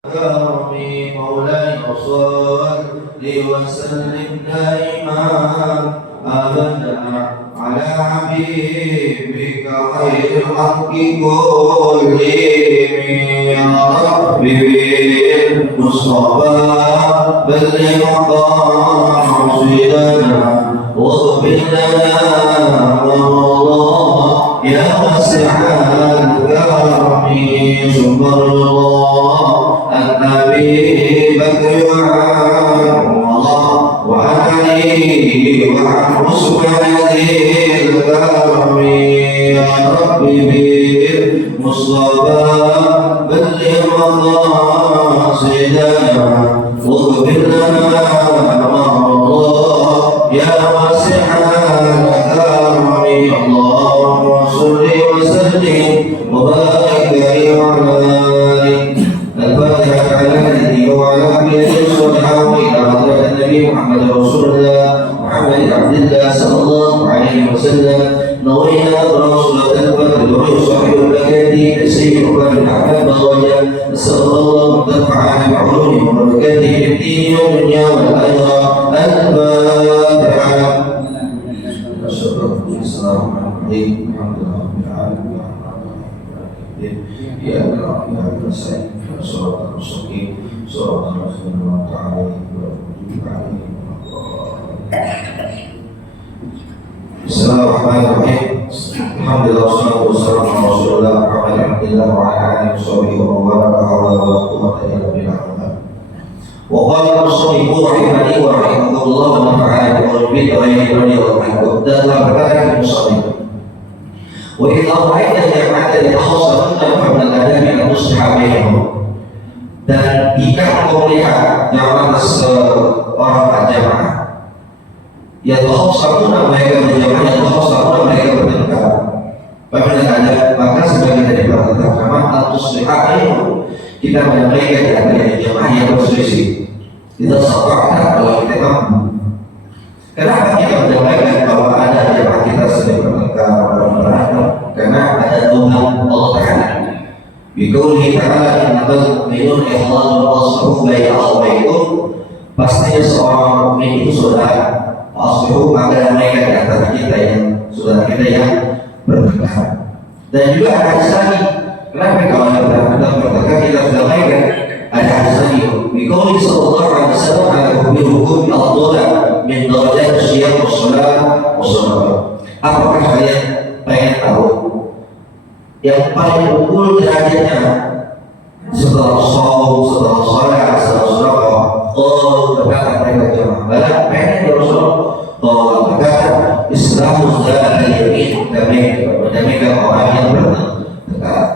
كرمي مولاي صل وسلم دائما أبدا على حبيبك خير الخلق كلهم يا ربي بالمصطفى بلغ مقاصدنا واغفر لنا الله يا واسع الكرم ثم الله النبي بكر وعمر وعن علي وعن عثمان الكرم يا ربي بالمصطفى بلغ مقاصدنا واغفر لنا الله يا واسع الكرم اللهم صل وسلم وبارك وعلى الفاتحة على النبي وعلى آله وصحبه إلى حضرة النبي محمد رسول الله محمد عبد الله صلى الله عليه وسلم نوينا رسولة البدر ويصحب البكاتي سيد عمر بن عبد الله نسأل الله دفع بعلوم وبركاته في الدين والدنيا والآخرة الفاتحة. السلام عليكم ورحمة الله وبركاته. يا الله يا نستعين صراط المستقيم صراط الذين أنعمت عليهم غير المغضوب عليهم ولا الضالين. بسم الله الرحمن الرحيم. الحمد لله والصلاة والسلام على رسول الله محمد عبد الله وعلى آله وصحبه ومن والاه لا حول ولا قوة إلا بالله. وقال المصنف رحمه ورحمه الله ونفعنا بقلوبه وغيره رضي الله عنه وابتدأ بكلام المصنف وإذا رأيت الجماعة يتخصصون فمن الآداب المصلحة بينهم. Dan jika engkau melihat jamaah seorang jamaah yatahawsaruna mereka berjamaah yatahawsaruna mereka bertengkar pada ada maka sebagai dari pertengkar sama al-muslihat kita menyampaikan di antara jamaah yang berselisih kita sepakat kalau kita mampu. Kenapa kita menyampaikan bahwa ada jamaah kita sedang bertengkar berantem? Karena ada Tuhan Allah Ta'ala biqaulihi ta'ala innamal mu'minuna ikhwanun faslihu baina akhawaykum, pastinya seorang mukmin itu saudara. Faslihu maka mereka di antara kita yang saudara kita yang bertengkar. Dan juga ada hadis lagi. Kenapa kalau ada bertengkar kita sudah mainkan? Ada hadis lagi. Biqaulihi sallallahu alaihi wasallam ala ukhbirukum bi afdala min darajat as-siyam was-salat was-sadaqah. Apakah kalian pengen tahu yang paling unggul derajatnya setelah saum, setelah salat, setelah sedekah? Oh, berkata mereka jemaah, bala pengen ya Rasulullah. Oh, berkata Islamu sudah yakin mendamaikan orang yang berdekat.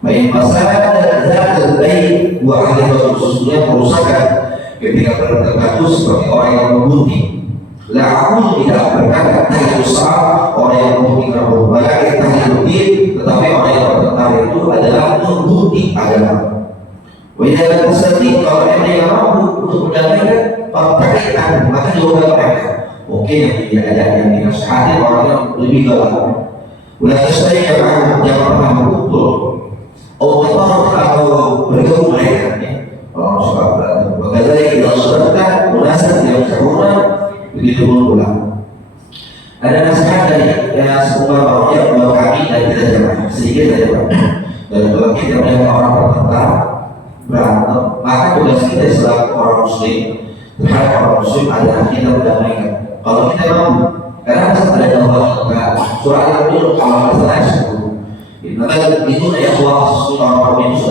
Baik masalah zat baik wa ahli khususnya kerusakan ketika berdekat itu seperti orang yang membunuh. La'akun tidak berkata tahil usaha orang yang membunuh karena berbagai tahil din, tetapi orang yang bertengkar itu adalah membunuh agama. Wajah tersebut kalau ada yang mampu untuk mendamaikan perkaitan maka juga mereka mungkin yang tidak ada yang dinasihati orang yang lebih galak. Ulah saya yang pernah berkumpul atau bergabung mereka orang suka berantem. Bagaimana kita sudah munasab yang sempurna begitu pula. Ada nasihat dari semoga bawahnya buat kami dan kita jemaah sedikit saja Pak. Dan kalau kita melihat orang bertengkar berantem, maka tugas kita selaku orang muslim terhadap orang muslim adalah kita mendamaikan. Kalau kita mampu, karena ada dakwah surah Al-Qur'an kalau masalah itu, maka itu ya khusus orang itu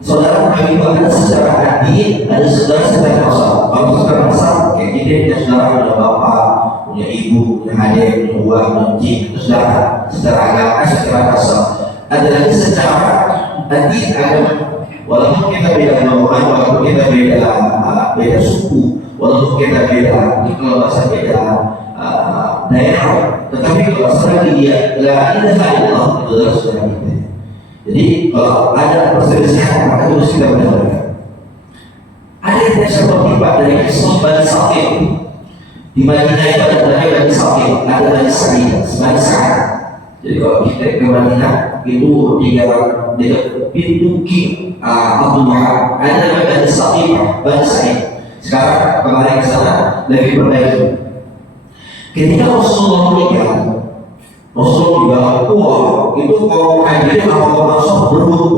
saudara kami ada secara adil, ada saudara secara masal. Kalau secara masal, kayak kita punya saudara, punya bapak, punya ibu, punya adik, punya buah, punya cik, itu saudara. Secara agama, secara masal. Ada lagi secara adil agama. Walaupun kita beda golongan, walaupun kita beda suku, walaupun kita beda kalau bahasa beda daerah, tetapi kalau secara dia la ilaha illallah itu adalah saudara kita. Jadi kalau ada perselisihan maka harus kita benar-benar. Ada yang seperti Pak dari Islam Bani Sa'id di Madinah itu ada Bani Sa'id, ada Bani Sa'id, Bani Sa'id. Jadi kalau kita ke Madinah itu tiga pintu Q Abdul Wahab, ada namanya Bani Saqifah, Bani Sa'id. Sekarang kemarin ke sana lagi perbaiki. Ketika Rasulullah meninggal, Rasulullah bilang, wah itu kalau hadirin apa masuk berebut.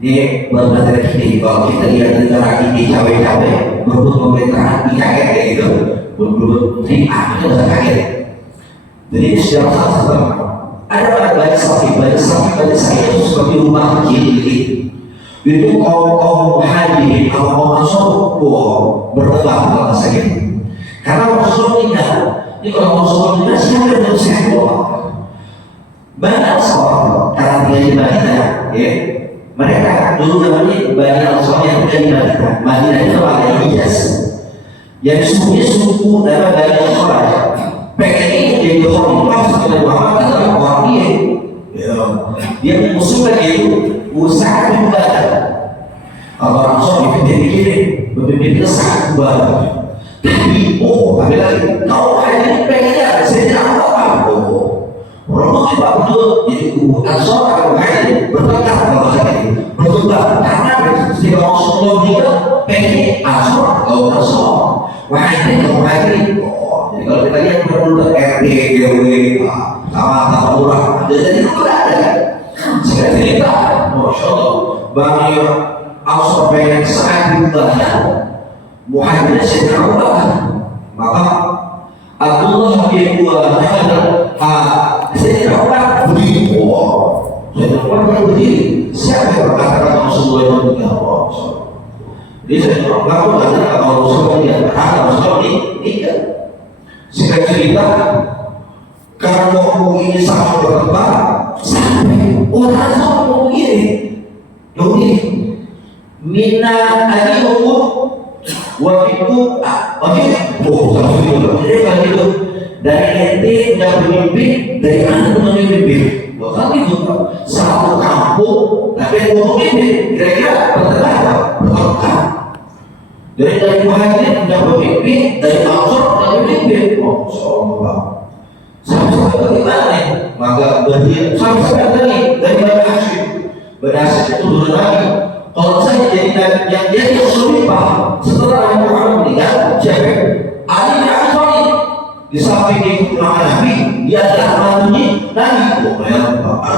Ini benar kita kalau kita lihat negara ini cawe-cawe berebut pemerintahan kaget kayak gitu, berebut terima itu udah kaget. Jadi itu sudah satu. Ada banyak sapi itu seperti rumah kecil gitu. Itu kaum hadirin kalau masuk berdebat kalau sakit. Karena Rasulullah meninggal. Ini kalau Rasulullah meninggal siapa yang harus saya banyak soal karena dia di Madinah, ya. Mereka dulu namanya banyak soal yang ada di Madinah. Madinah itu ada Hijaz. Yang sukunya suku nama banyak orang. Pengen jadi khalifah setelah Muhammad adalah orang dia. Dia mengusulkan itu usaha ibadah. Kalau Rasul dipikir-pikir, berpikir sangat ibadah. Tapi ada lagi. Kau hanya pengennya saya tidak apa-apa. Orang tidak betul. Jadi Rasul kalau hanya bertekad kalau saya bertekad karena ketika Rasulullah juga pengen Rasul kalau Rasul. Wahai jadi kalau kita lihat perlu RT, RW, sama lurah, jadi itu ada. Saya cerita, masya Allah, bagi Rasul pengen saat ibadah, Muhammad sedang maka Abdullah bin sedang berdiri. Sedang berdiri. Siapa yang berkata Rasulullah itu tidak Rasul? Dia sedang melakukan kalau Rasulullah tidak berkata Rasulullah tidak. Singkat cerita, kalau ini sama berkembang sampai orang sama begini, Mina alimu wabiku dari ente yang bermimpi dari anak bermimpi bahkan itu satu kampung tapi bermimpi kira-kira bertengah dari muhajirin yang bermimpi dari Ansor yang bermimpi Allah sampai bagaimana maka berdiri sampai dari Bani Hashim. Bani Hashim itu turun lagi. Kalau saya jadi yang jadi khalifah setelah Muhammad meninggal, siapa? Ali bin Abi Thalib. Di samping itu Nabi, dia adalah mantunya Nabi.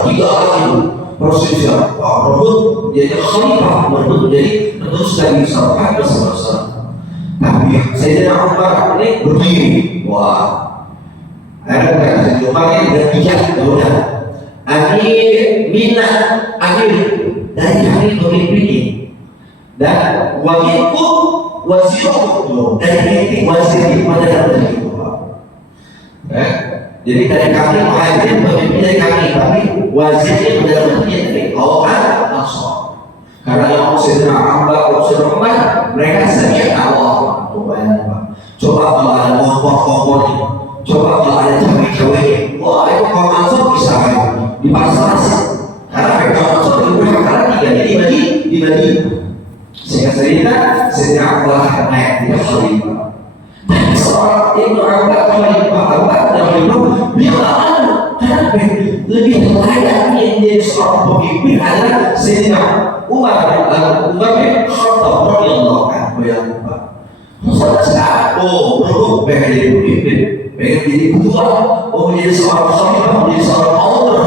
Tiga orang itu proses Rasul jadi khalifah, Rasul jadi terus dari sahabat bersama-sama. Tapi Sayyidina Umar ini berdiri. Wah, ada kata Umar ini berpijak kemudian. Amir Mina Amir dari hari pemimpin dan wakilku wazirku dari wazir pada dari jadi dari kami muhajirin pemimpin dari kami tapi wazirnya pada dari orang Ansor karena yang Sayyidina Umar mereka setiap Allah coba kalau ada kompor coba kalau ada cewek-cewek wah itu kalau Ansor bisa di pasar karena mereka Ansor karena tiga dibagi sehingga cerita sejak Allah naik tidak khalifah dan seorang Ibnu Abbas khalifah dia karena lebih layak menjadi seorang pemimpin adalah Sayyidina Umar bin Khattab radhiyallahu anhu yang belum pengen jadi pemimpin pengen jadi ketua menjadi seorang khalifah menjadi seorang author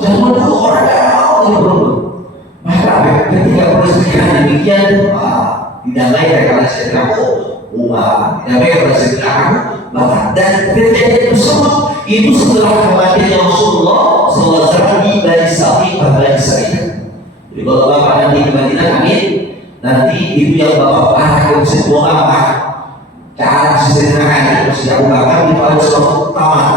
jangan dulu orang yang mau jadi maka ketika peristiwa demikian tidak lain karena Sayyidina Umar tidak lain karena Sayyidina Umar dan kejadian tersebut itu setelah kematian Rasulullah SAW di Bani Saqifah Bani Sa'id. Jadi kalau Bapak nanti di Madinah amin nanti itu yang Bapak arah ke sebuah apa ke arah Sayyidina Ali Sayyidina Abu Bakar di pada suatu taman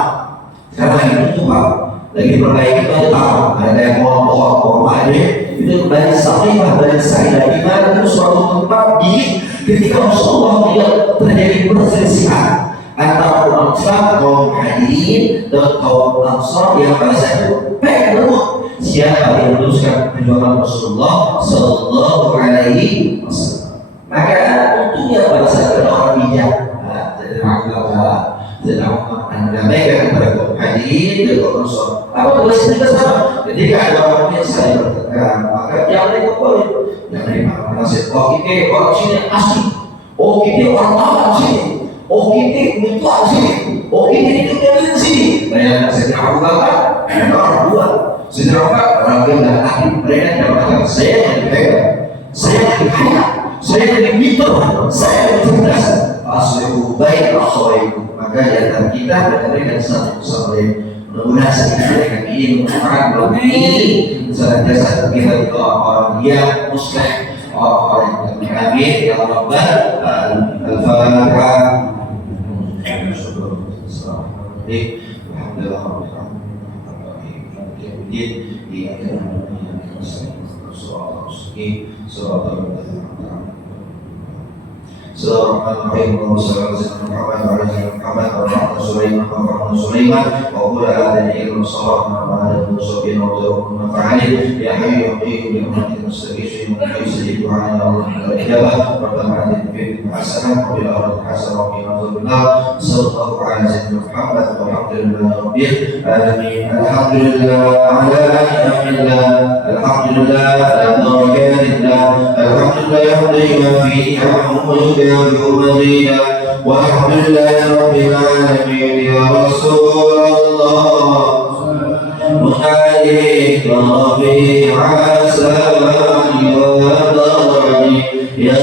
karena itu Pak lagi perbaiki itu ada yang mau ada itu Bani Saqifah Bani Sa'id di mana itu suatu tempat di ketika Rasulullah melihat terjadi perselisihan antara umat Islam kaum hadirin dan kaum Ansar yang pada saat itu berebut siapa yang meneruskan perjuangan Rasulullah Sallallahu Alaihi Wasallam. Maka untungnya pada saat ada orang bijak jadi Abdullah dan Umar dan mereka kepada kaum hadirin dan kaum Ansar apa tulis kita sama ketika ada orang yang saya berkata maka jangan boleh jangan dimakan nasi. Oh kita orang sini asli, oh kita orang Batak sini, oh kita mutual sini, oh kita itu dari sini. Mereka sedang Abu Bakar, mereka orang tua, sedang orang yang dah ahli. Mereka mengatakan saya yang dipegang, saya yang kaya, saya yang pintar, saya yang cerdas. Aslihu baik akhwaikum. Maka di antara kita berikan satu sama lain. Mudah-mudahan kita ingin merupakan ini senantiasa kita itu orang yang muslim, orang yang amin, yang Rabbah. Al-Fatihah. Bismillahirrahmanirrahim. Allahumma shalli ala sayyidina Muhammad wa ala ali Muhammad wa ala Sulaiman wa ala Sulaiman wa qul adani ilmu sallallahu wa ala musabbihin wa tawakkalna fa'alih ya hayyu ya qayyum bi rahmatika nastaghith wa yusalli du'ana wa al-ijabah rabbana atina fid dunya hasanah wa fil akhirati hasanah wa qina adzabannar. Sallallahu ala sayyidina Muhammad walhamdulillahi rabbil alamin. Alhamdulillah ala ni'matillah, alhamdulillah ala barakatiillah, alhamdulillah yahdina fi ni'amihi بحرمتنا والحمد لله رب العالمين يا رسول الله وعليك ربي عسى وضرني يا